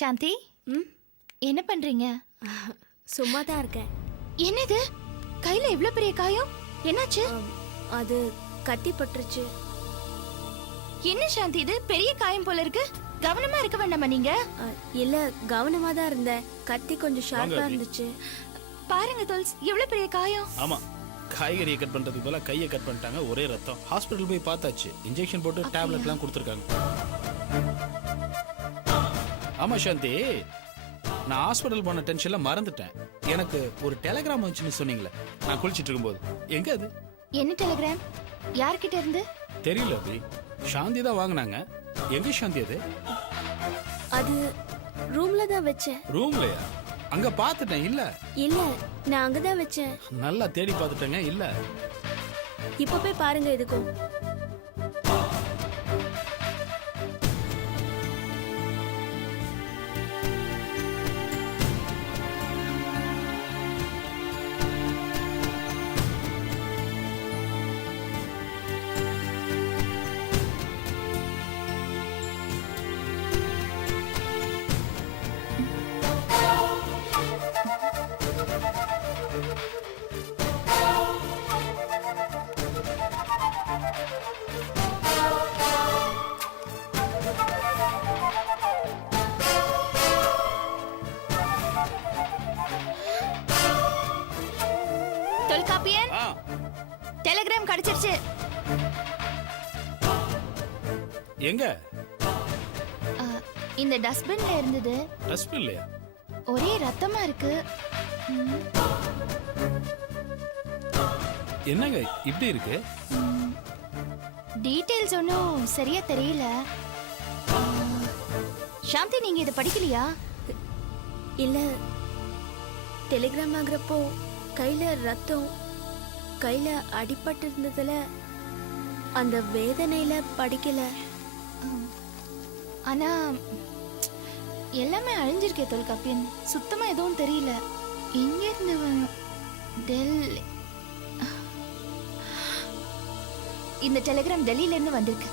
சாந்தி, ம் என்ன பண்றீங்க? சும்மா தான் இருக்கேன். என்னது கையில இவ்ளோ பெரிய காயம்? என்னாச்சு? அது கத்தி பட்டுருச்சு. என்ன சாந்தி, இது பெரிய காயம் போல இருக்கு. கவனமா இருக்க வேண்டாமா நீங்க? இல்ல, கவனமா தான் இருந்தேன். கத்தி கொஞ்சம் ஷார்ப்பா இருந்துச்சு. பாருங்க தோல்ஸ், எவ்வளவு பெரிய காயம். ஆமா, காய்கறியை கட் பண்றதுக்கு பதிலா கையை கட் பண்ணிட்டாங்க. ஒரே ரத்தம். ஹாஸ்பிடல் போய் பார்த்தாச்சு. இன்ஜெக்ஷன் போட்டு டேப்லெட்லாம் கொடுத்துருக்காங்க. ஆமா சாந்தி, நான் ஹாஸ்பிடல் போன டென்ஷன்ல மறந்துட்டேன். எனக்கு ஒரு டெலிகிராம் வந்துச்சுன்னு சொன்னீங்களே, நான் குளிச்சிட்டு இருக்கும்போது. எங்க அது? என்ன டெலிகிராம்? யார்கிட்ட இருந்து? தெரியல அபி, சாந்தி தான் வாங்கினாங்க. எங்க சாந்தி அது? அது ரூம்ல தான் வச்சேன். ரூம்லயா? அங்க பார்த்துட்டேன். இல்ல இல்ல, நான் அங்கதான் வச்சேன். நல்லா தேடி பார்த்துட்டேங்க. இல்ல. இப்ப போய் பாருங்க எதுக்கும். தொல்காப்பியன், டெலிகிராம் கிடைச்சிருச்சு. எங்க? இந்த டஸ்ட்பின்ல இருந்தது. டஸ்ட்பின் இல்லையா? ஒரே ரத்தமா இருக்கு. என்னங்க இப்படி இருக்கு? டீடைல்ஸ் ஒன்றும் சரியா தெரியல. சாந்தி, நீங்க இதை படிக்கலையா? இல்ல, டெலிகிராம் வாங்குறப்போ கையில ரத்தம், கையில அடிபட்டு இருந்ததுல அந்த வேதனையில படிக்கல. ஆனா எல்லாமே அழிஞ்சிருக்கே தொல்காப்பியன். சுத்தமா எதுவும் தெரியல. எங்க இருந்து டெல்லி? இந்த டெலிகிராம் டெல்லியில இருந்து வந்திருக்கு.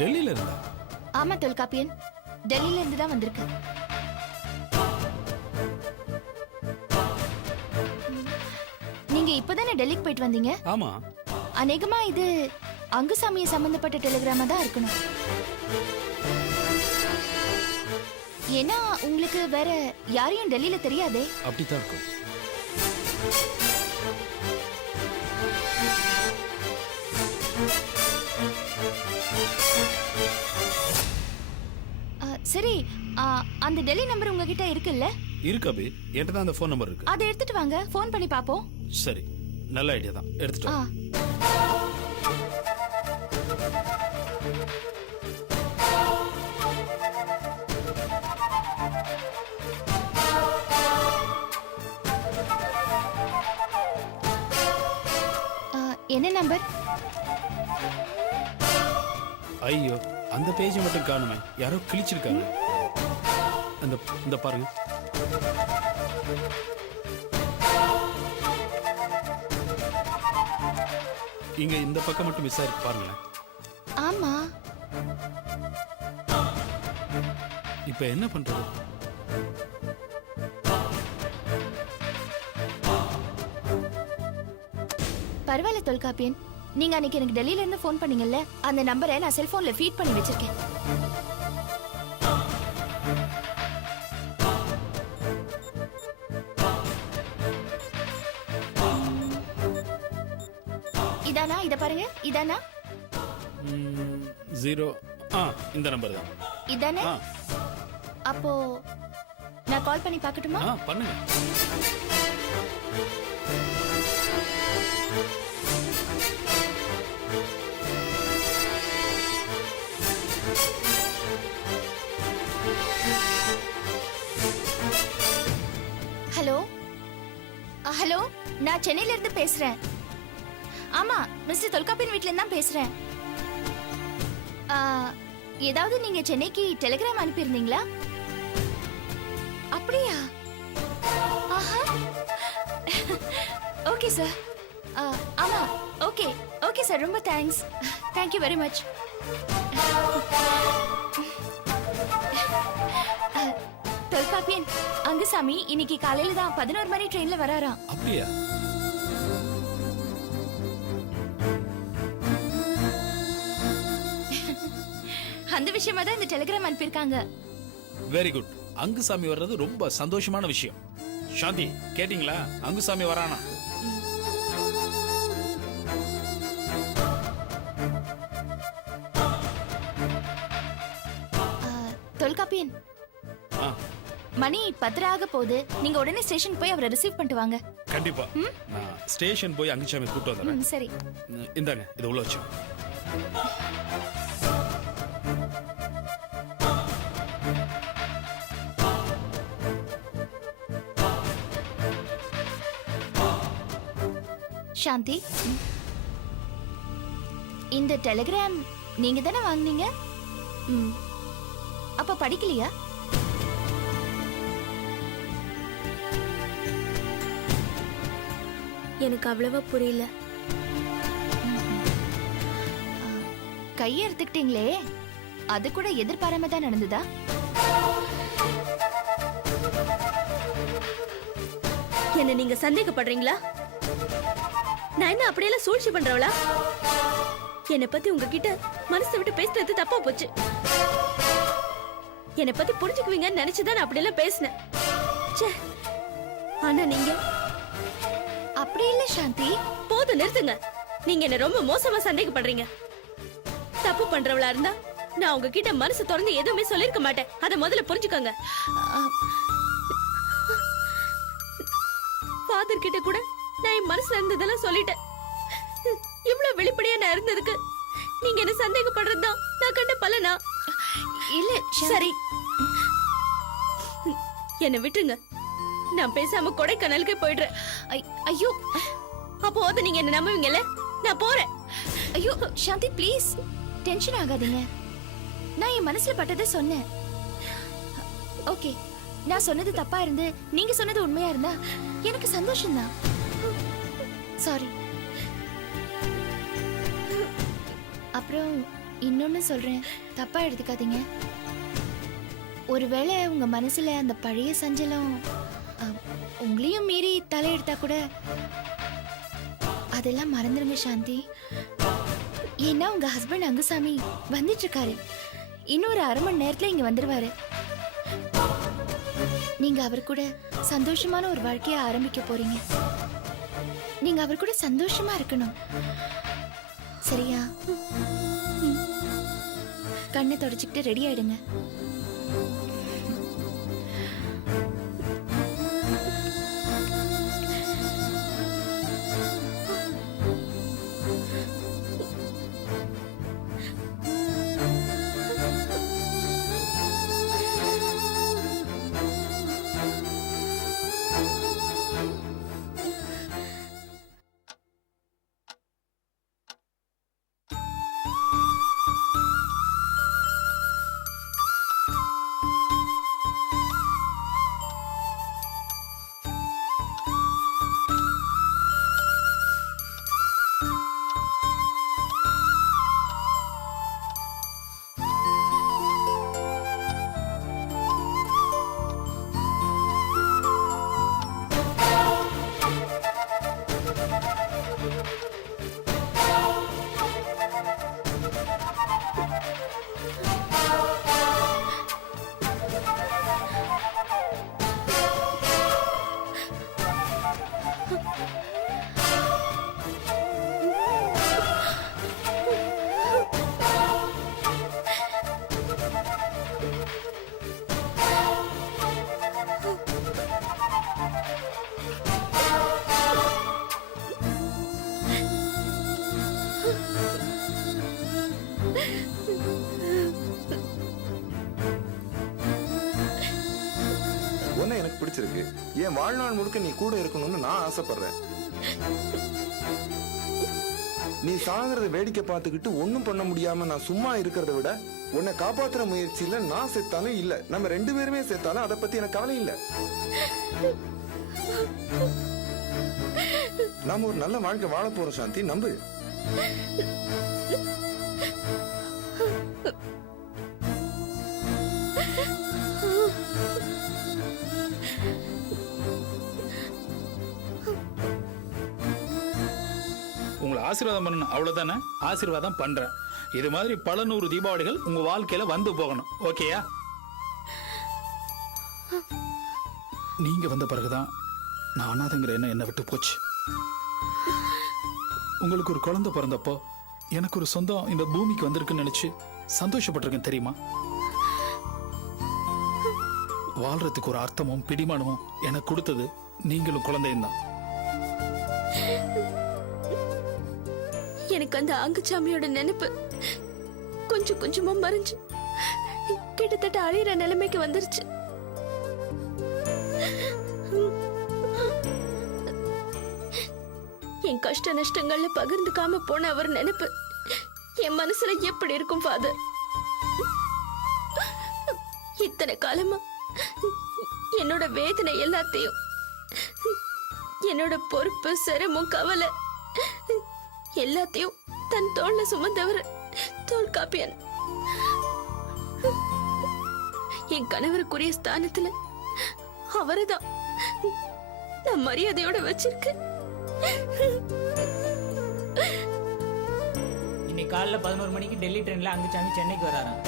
டெல்லியில இருந்தா? ஆமா தொல்காப்பியன், டெல்லியில இருந்து தான் வந்திருக்கு. நீங்க இப்பதானே டெல்லிக்கு போயிட்டு வந்தீங்க? ஆமா. அநேகமா இது அங்குசாமியை சம்பந்தப்பட்ட டெலிகிராமா தான் இருக்கணும். ஏன்னா உங்களுக்கு வேற யாரையும் டெல்லியில தெரியாதே. அப்படித்தான் இருக்கும். சரி, அந்த டெல்லி நம்பர் உங்ககிட்ட இருக்குல்ல? இருக்கு அபி, என்கிட்ட தான் அந்த ஃபோன் நம்பர் இருக்கு. அதை எடுத்துட்டு வாங்க, ஃபோன் பண்ணி பாப்போம். சரி, நல்ல ஐடியா தான். எடுத்துட்டு வா. என்ன நம்பர்? ஐயோ, அந்த பேஜை மட்டும் காணுமே. யாரோ கிழிச்சிருக்காங்க. இந்த பாருங்க. இங்க இந்த பக்கம் மட்டும் மிஸ் ஆயிருக்கு பாருங்களேன். ஆமா. இப்ப என்ன பண்றது? பரவாயில்ல தொல்காப்பியன், நீங்க அன்னைக்கு எனக்கு டெல்லியில இருந்து ஃபோன் பண்ணீங்கல்ல, அந்த நம்பரை நான் செல்போன்ல ஃபீட் பண்ணி வச்சிருக்கேன். இதானா? இத பாருங்க. இதானா? 0. இந்த நம்பர் தான். இதானே? அப்போ நான் கால் பண்ணி பார்க்கட்டுமா? பண்ணுங்க. ஹலோ ஹலோ, நான் சென்னையில இருந்து பேசுறேன். ஆமா, மிஸ்டர் தொல்காப்பியன் வீட்ல இருந்து தான் பேசுறேன். ஏதாவது நீங்க சென்னைக்கு டெலிகிராம் அனுப்பியிருந்தீங்களா? அப்படியா? Okay sir. ஆமா, ஓகே ஓகே சார், ரொம்ப thanks. Thank you very much. Tholkappiyan, Angusamy இன்னைக்கு காலையில தான் 11 மணி ட்ரெயின்ல வராராம். அப்படியா? அந்த விஷயமா தான் இந்த டெலிகிராம் அனுப்பியிருக்காங்க. Very good. அங்குசாமி வர்றது ரொம்ப சந்தோஷமான விஷயம். சாந்தி, கேட்டிங்களா? அங்குசாமி வரானா? தொல்காப்பியன், ஆ, மணி 10 ஆக போகுது. நீங்க உடனே ஸ்டேஷன் போய் அவரை ரிசீவ் பண்ணிட்டு வாங்க. கண்டிப்பா. நான் ஸ்டேஷன் போய் அங்குசாமி கூட்டு வந்துடுறேன். சரி. இந்தாங்க, இதை உள்ள வச்சு. சாந்தி, இந்த டெலிகிராம் நீங்க தானே வாங்குனீங்க? அப்ப படிக்கலையா? எனக்கு அவ்வளவா புரியல. கையை எடுத்துக்கிட்டீங்களே, அது கூட எதிர்பாராம தான் நடந்ததா? என்ன நீங்க சந்தேகப்படுறீங்களா? நான் என்ன அப்படியெல்லாம் சூழ்ச்சி பண்றவளா? என்னை பத்தி உங்ககிட்ட மனசை விட்டு பேசுறது தப்பா போச்சு. என்னை பத்தி புரிஞ்சுக்குவீங்கன்னு நினைச்சுதான் நான் அப்படியெல்லாம் பேசினேன். ச்சே, ஆனா நீங்க அப்படி இல்ல சாந்தி. போதும், நிறுத்துங்க. நீங்க என்ன ரொம்ப மோசமா சந்தேகப்படுறீங்க. தப்பு பண்றவளா இருந்தா நான் உங்ககிட்ட மனசு திறந்து எதுவுமே சொல்லிருக்க மாட்டேன். அத முதல்ல புரிஞ்சுக்கோங்க. ஃபாதர் கிட்ட கூட நான் என் மனசுல இருந்ததெல்லாம் சொல்லிட்டேன். இவ்வளவு வெளிப்படையா நான் இருந்ததுக்கு நீங்க என்ன சந்தேகப்படுறதுதான் நான் கண்ட பலனா? இல்ல சரி, என்ன விட்டுருங்க. நான் பேசாம கொடைக்கானலுக்கு போயிடுறேன். ஐயோ, அப்போ வந்து நீங்க என்ன நம்புவீங்கல்ல? நான் போறேன். ஐயோ சாந்தி, ப்ளீஸ் டென்ஷன் ஆகாதீங்க. நான் என் மனசுல பட்டதை சொன்னேன். ஓகே, நான் சொன்னது தப்பா இருந்து நீங்க சொன்னது உண்மையா இருந்தா எனக்கு சந்தோஷம் தான். சாரி. அப்புறம் இன்னொன்னு சொல்றேன், தப்பா எடுத்துக்காதீங்க. ஒருவேளை உங்க மனசுல அந்த பழைய சஞ்சலம் உங்களையும் மீறி தலையெடுத்தா கூட அதெல்லாம் மறந்துருங்க சாந்தி. ஏன்னா உங்க ஹஸ்பண்ட் அங்குசாமி வந்துட்டு இருக்காரு. இன்னும் ஒரு 1/2 மணி நேரத்துல இங்க வந்துருவாரு. நீங்க அவர் கூட சந்தோஷமான ஒரு வாழ்க்கைய ஆரம்பிக்க போறீங்க. நீங்க அவர் கூட சந்தோஷமா இருக்கணும், சரியா? கண்ணை தொடச்சுக்கிட்டு ரெடி ஆயிடுங்க. உன்னை எனக்கு பிடிச்சிருக்கு. என் வாழ்நாள் முழுக்க நீ கூட இருக்கணும்னு நான் ஆசைப்படுறேன். நீ சாகிறத வேடிக்கை பார்த்துக்கிட்டு ஒண்ணும் பண்ண முடியாம நான் சும்மா இருக்கிறத விட உன்னை காப்பாத்துற முயற்சியில நான் செத்தாலும் இல்ல, நம்ம 2 பேருமே செத்தாலும் அதை பத்தி எனக்கு கவலை இல்ல. நாம ஒரு நல்ல வாழ்க்கை வாழ போறோம் சாந்தி, நம்பு. உங்களை ஆசீர்வாதம் பண்ணணும், அவ்வளவுதானே? ஆசீர்வாதம் பண்றேன். இது மாதிரி பல 100 தீபாவளிகள் உங்க வாழ்க்கையில வந்து போகணும். ஓகேயா? நீங்க வந்த பிறகுதான் நான் அனாதைங்கிற எண்ணம் என்னை விட்டு போச்சு. உங்களுக்கு ஒரு குழந்தை பிறந்தப்போ எனக்கு ஒரு சொந்தம் இந்த பூமிக்கு வந்திருக்குன்னு நினைச்சு சந்தோஷப்பட்டிருக்கேன், தெரியுமா? வாழ்றதுக்கு ஒரு அர்த்தமும் பிடிமானமும் எனக்கு கொடுத்தது நீங்களும் குழந்தையும் தான். எனக்கு அந்த அங்குச்சாமியோட நினைப்பு கொஞ்சம் கொஞ்சமா மறைஞ்சு கிட்டத்தட்ட அழியிற நிலைமைக்கு வந்துருச்சு. என் கஷ்ட நஷ்டங்கள்ல பகிர்ந்துக்காம போன அவர் நினைப்பு என் மனசுல எப்படி இருக்கும் ஃபாதர்? இத்தனை காலமா என்னோட வேதனை எல்லாத்தையும், என்னோட பொறுப்பு, சிரமம், கவலை எல்லாத்தையும் தன் தோல்ல சுமந்தவர் தோல் காப்பியன். என் கணவருக்குரிய ஸ்தானத்துல அவரைதான் நான் மரியாதையோட வச்சிருக்கேன். இன்னைக்கு காலைல 11 மணிக்கு டெல்லி ட்ரெயின்ல அங்குச்சாமி சென்னைக்கு வராராம்.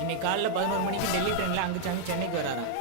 இன்னைக்கு காலைல 11 மணிக்கு டெல்லி ட்ரெயின்ல அங்குச்சாமி சென்னைக்கு வராராம்.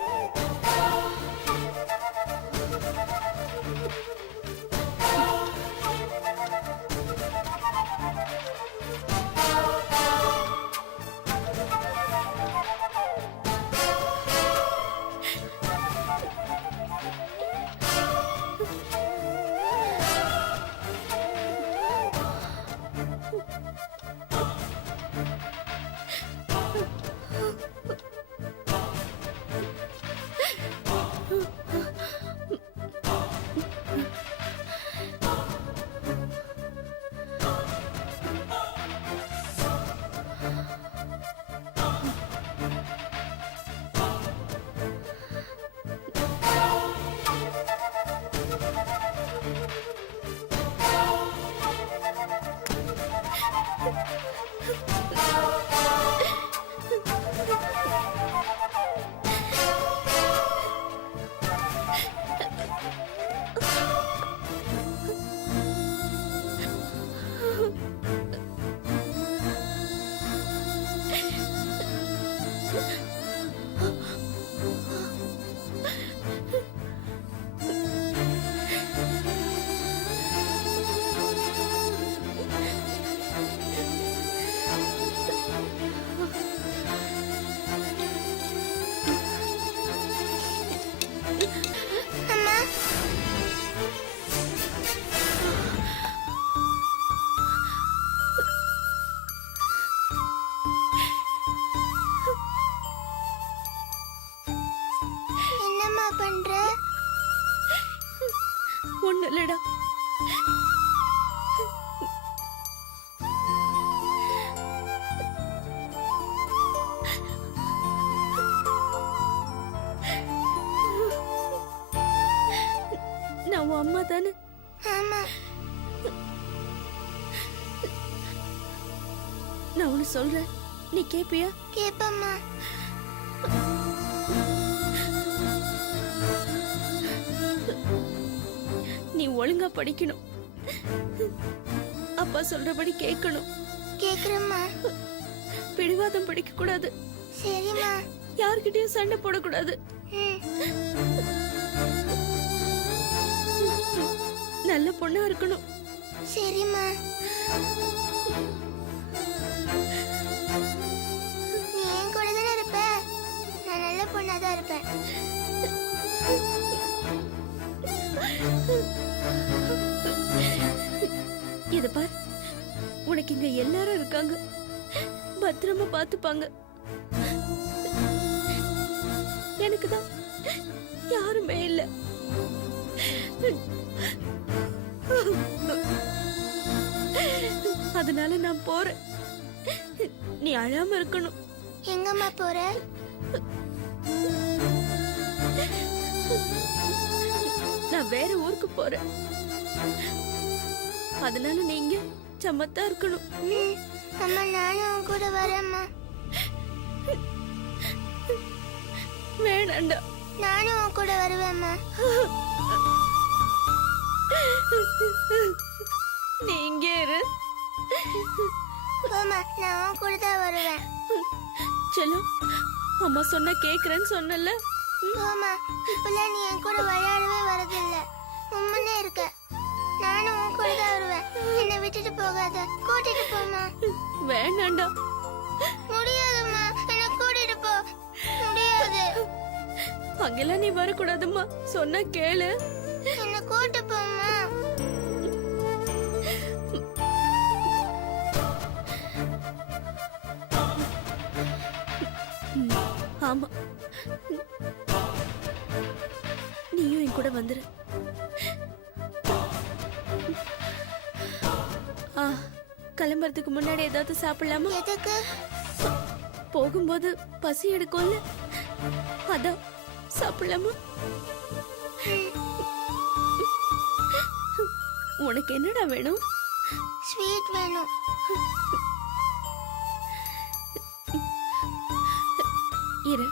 ஒண்ணு இல்லடா, நான் உன் அம்மா தானே? நான் ஒண்ணு சொல்றேன், நீ கேப்பியா? கேப்பம்மா. நீ ஒழுங்கா படிக்கணும், அப்பா சொல்றபடி கேட்கணும். கேக்குறேம்மா. பிடிவாதம் பிடிக்க கூடாது. சரிம்மா. யார்கிட்டயும் சண்டை போடக்கூடாது. நல்ல பொண்ணா இருக்கணும். சரிம்மா. நீ என் கூட தானே இருப்ப, நான் நல்ல பொண்ணா தான் இருப்பேன். இத பார், உனக்கு இங்க எல்லாரும் இருக்காங்க, பத்திரமா பாத்துப்பாங்க. எனக்கு தான் யாருமே இல்ல. அதனால நான் போறேன். நீ அழாம இருக்கணும். எங்கம்மா போற? நான் வேற ஊருக்கு போறேன். அதனால நீங்க சமத்தா இருக்கணும். அம்மா நானும் உன் கூட வரேம்மா. வேணாண்டா. நானும் உன் கூட வருவேம்மா. நீ இங்கே இரு. போம்மா, நான் உன் கூட தான் வருவேன். செல்லம், அம்மா சொன்னா கேக்குறேன்னு சொன்னல. போம்மா, இப்பெல்லாம் நீ என் கூட விளையாடவே வரதில்ல. உம்மனே இருக்க. நானும் உன் கூட தான் வருவேன். என்னை விட்டுட்டு போகாத. கூட்டிட்டு போம்மா. வேணாண்டா. முடியாதும்மா, என்னை கூட்டிட்டு போ. முடியாது. அங்கெல்லாம் நீ வரக்கூடாதும்மா. சொன்னா கேளு. என்னை கூட்டு போம்மா. ஆமா, நீயும் என் கூட வந்துரு. கிளம்புறதுக்கு முன்னாடி ஏதாவது சாப்பிடலாமா? எதுக்கு? போகும்போது பசி எடுக்கும்ல, அதான் சாப்பிடலாமா? உனக்கு என்னடா வேணும்? ஸ்வீட் வேணும். இரு,